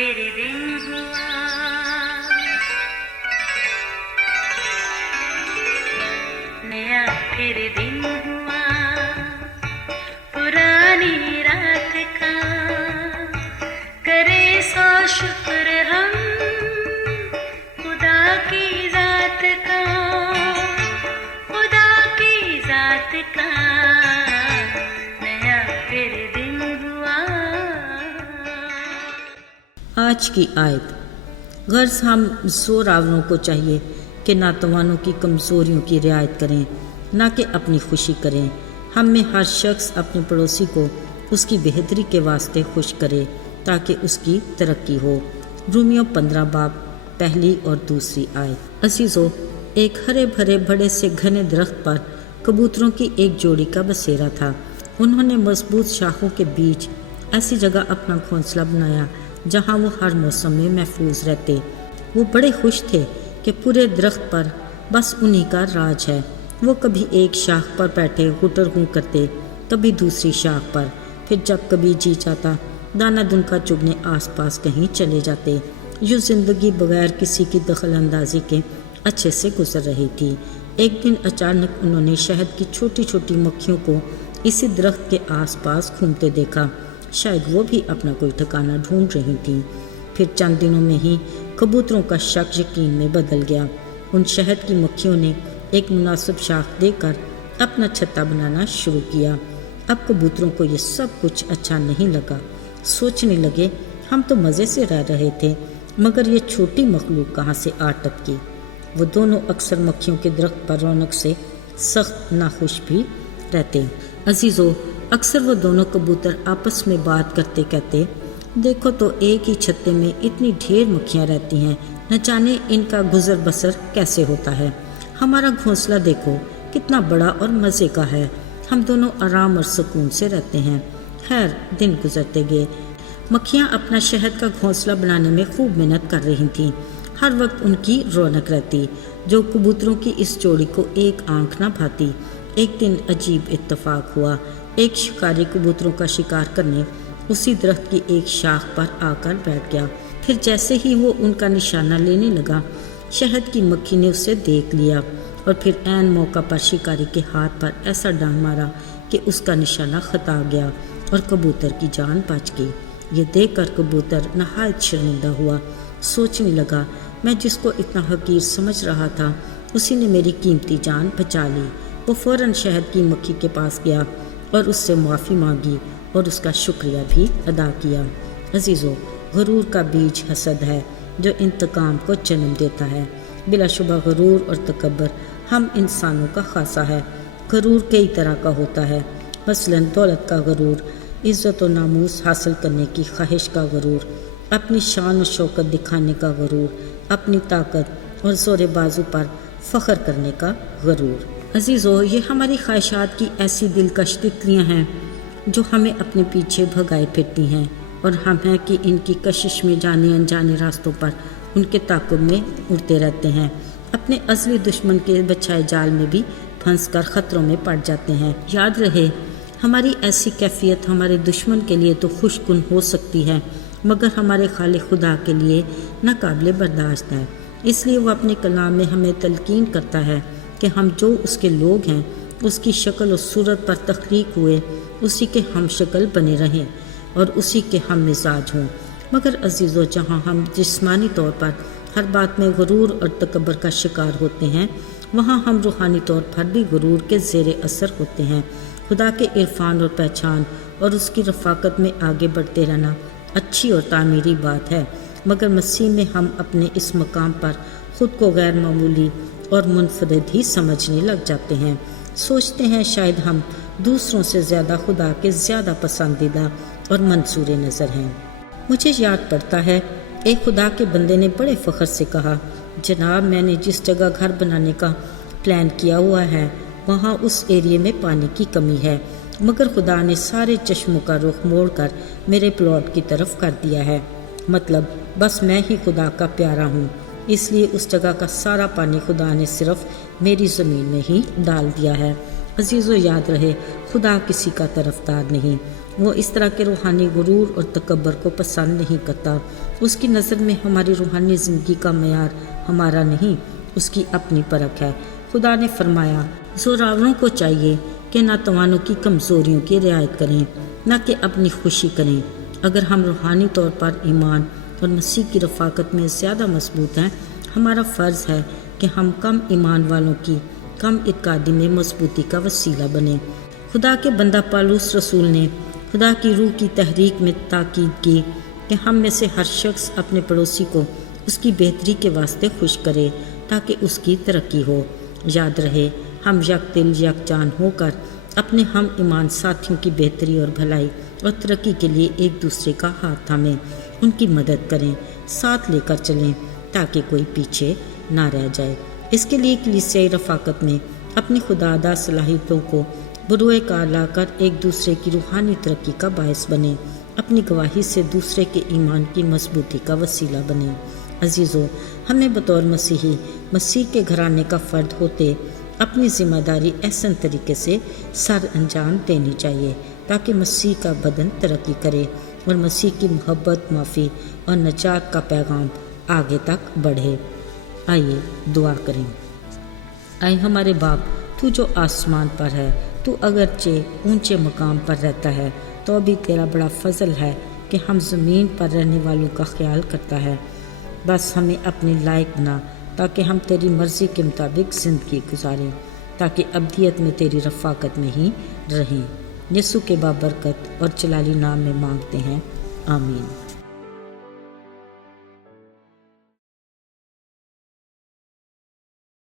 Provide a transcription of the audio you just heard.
फिर दिन हुआ, नया फिर दिन हुआ, पुरानी रात का करे सो शुक्र हम खुदा की जात का, खुदा की जात का, नया फिर दिन हुआ। आज की आयत। गर्ज हम जोरावरों को चाहिए कि नातवानों की कमज़ोरियों की रियायत करें, ना कि अपनी खुशी करें। हम में हर शख्स अपने पड़ोसी को उसकी बेहतरी के वास्ते खुश करे ताकि उसकी तरक्की हो। रोमियो 15 बाब पहली और दूसरी आयत। अजीज़ों, एक हरे भरे बड़े से घने दरख्त पर कबूतरों की एक जोड़ी का बसेरा था। उन्होंने मजबूत शाखों के बीच ऐसी जगह अपना घोंसला बनाया जहाँ वो हर मौसम में महफूज रहते। वो बड़े खुश थे कि पूरे दरख्त पर बस उन्हीं का राज है। वो कभी एक शाख पर बैठे गुटर गुं करते, कभी दूसरी शाख पर, फिर जब कभी जी चाहता दाना दुनका चुगने आसपास कहीं चले जाते। यूँ ज़िंदगी बगैर किसी की दखल अंदाजी के अच्छे से गुजर रही थी। एक दिन अचानक उन्होंने शहद की छोटी छोटी मक्खियों को इसी दरख्त के आसपास घूमते देखा। शायद वो भी अपना कोई ठिकाना ढूंढ रही थी। फिर चंद दिनों में ही कबूतरों का शक यकीन में बदल गया। उन शहद की मक्खियों ने एक मुनासिब शाख देकर अपना छत्ता बनाना शुरू किया। अब कबूतरों को ये सब कुछ अच्छा नहीं लगा। सोचने लगे, हम तो मज़े से रह रहे थे, मगर ये छोटी मखलूक कहाँ से आ टपकी। वो दोनों अक्सर मक्खियों के दरख्त पर रौनक से सख्त नाखुश भी रहते। अजीज़ों, अक्सर वो दोनों कबूतर आपस में बात करते कहते, देखो तो एक ही छत्ते में इतनी ढेर मक्खियाँ रहती हैं, न जाने इनका गुजर बसर कैसे होता है। हमारा घोंसला देखो कितना बड़ा और मज़े का है, हम दोनों आराम और सुकून से रहते हैं। खैर, दिन गुजरते गए। मक्खियाँ अपना शहद का घोंसला बनाने में खूब मेहनत कर रही थीं। हर वक्त उनकी रौनक रहती, जो कबूतरों की इस जोड़ी को एक आंख न भाती। एक दिन अजीब इत्तेफाक हुआ। एक शिकारी कबूतरों का शिकार करने उसी दरख्त की एक शाख पर आकर बैठ गया। फिर जैसे ही वो उनका निशाना लेने लगा, शहद की मक्खी ने उसे देख लिया और फिर ऐन मौका पर शिकारी के हाथ पर ऐसा डांग मारा कि उसका निशाना खता गया और कबूतर की जान बच गई। ये देखकर कबूतर नहायत शर्मिंदा हुआ। सोचने लगा, मैं जिसको इतना हकीर समझ रहा था उसी ने मेरी कीमती जान बचा ली। वो फ़ौरन शहद की मक्खी के पास गया और उससे माफ़ी मांगी और उसका शुक्रिया भी अदा किया। अजीज़ों, गरूर का बीज हसद है जो इंतकाम को जन्म देता है। बिलाशुबा गरूर और तकब्बर हम इंसानों का खासा है। गरूर कई तरह का होता है, मसलन दौलत का गरूर, इज़्ज़त और नामूस हासिल करने की ख्वाहिश का गरूर, अपनी शान और शौकत दिखाने का गरूर, अपनी ताकत और ज़ोर बाजू पर फ़ख्र करने का गरूर। अजीज़ों, ये हमारी ख्वाहिशात की ऐसी दिलकश तितलियाँ हैं जो हमें अपने पीछे भगाए फिरती हैं, और हम हैं कि इनकी कशिश में जाने अनजाने रास्तों पर उनके ताक़ुब में उड़ते रहते हैं। अपने असली दुश्मन के बछाए जाल में भी फंस कर ख़तरों में पड़ जाते हैं। याद रहे, हमारी ऐसी कैफियत हमारे दुश्मन के लिए तो खुशकुन हो सकती है, मगर हमारे खालिक खुदा के लिए नाकाबिल बर्दाश्त है। इसलिए वो अपने कलाम में हमें तलकीन करता है कि हम जो उसके लोग हैं, उसकी शक्ल और सूरत पर तख्लीक हुए, उसी के हम शक्ल बने रहें और उसी के हम मिजाज हों। मगर अजीज़ों, जहाँ हम जिस्मानी तौर पर हर बात में गुरूर और तकब्बर का शिकार होते हैं, वहाँ हम रूहानी तौर पर भी गुरूर के ज़ेरे असर होते हैं। खुदा के इरफान और पहचान और उसकी रफ़ाकत में आगे बढ़ते रहना अच्छी और तामीरी बात है, मगर मसीह में हम अपने इस मकाम पर ख़ुद को गैर मामूली और मुनफरद ही समझने लग जाते हैं। सोचते हैं शायद हम दूसरों से ज़्यादा खुदा के ज़्यादा पसंदीदा और मंसूर नज़र हैं। मुझे याद पड़ता है, एक खुदा के बंदे ने बड़े फ़ख्र से कहा, जनाब, मैंने जिस जगह घर बनाने का प्लान किया हुआ है वहाँ उस एरिए में पानी की कमी है, मगर खुदा ने सारे चश्मों का रुख मोड़कर मेरे प्लॉट की तरफ कर दिया है। मतलब बस मैं ही खुदा का प्यारा हूँ, इसलिए उस जगह का सारा पानी खुदा ने सिर्फ मेरी ज़मीन में ही डाल दिया है। अजीज़ों, याद रहे, खुदा किसी का तरफदार नहीं, وہ اس طرح کے روحانی غرور اور تکبر کو پسند نہیں کرتا۔ اس کی نظر میں ہماری روحانی زندگی کا معیار ہمارا نہیں، اس کی اپنی پرکھ ہے۔ خدا نے فرمایا، زوراوروں کو چاہیے کہ ناتوانوں کی کمزوریوں کی رعایت کریں، نہ کہ اپنی خوشی کریں۔ اگر ہم روحانی طور پر ایمان اور مسیح کی رفاقت میں زیادہ مضبوط ہیں، ہمارا فرض ہے کہ ہم کم ایمان والوں کی کم اعتقادی میں مضبوطی کا وسیلہ بنیں۔ خدا کے بندہ پالوس رسول نے خدا کی روح کی تحریک میں تاکید کی کہ ہم میں سے ہر شخص اپنے پڑوسی کو اس کی بہتری کے واسطے خوش کرے تاکہ اس کی ترقی ہو۔ یاد رہے، ہم یک دل یک جان ہو کر اپنے ہم ایمان ساتھیوں کی بہتری اور بھلائی اور ترقی کے لیے ایک دوسرے کا ہاتھ تھامیں، ان کی مدد کریں، ساتھ لے کر چلیں تاکہ کوئی پیچھے نہ رہ جائے۔ اس کے لیے کلیسیائی رفاقت میں اپنی خداداد صلاحیتوں کو بروئے کار لا کر ایک دوسرے کی روحانی ترقی کا باعث بنیں، اپنی گواہی سے دوسرے کے ایمان کی مضبوطی کا وسیلہ بنیں۔ عزیزو، ہمیں بطور مسیحی مسیح کے گھرانے کا فرد ہوتے اپنی ذمہ داری احسن طریقے سے سر انجام دینی چاہیے تاکہ مسیح کا بدن ترقی کرے اور مسیح کی محبت، معافی اور نجات کا پیغام آگے تک بڑھے۔ آئیے دعا کریں۔ اے ہمارے باپ، تو جو آسمان پر ہے، تو اگرچہ اونچے مقام پر رہتا ہے تو بھی تیرا بڑا فضل ہے کہ ہم زمین پر رہنے والوں کا خیال کرتا ہے۔ بس ہمیں اپنے لائق بنا تاکہ ہم تیری مرضی کے مطابق زندگی گزاریں، تاکہ ابدیت میں تیری رفاقت میں ہی رہیں۔ یسوع کے بابرکت اور جلالی نام میں مانگتے ہیں، آمین۔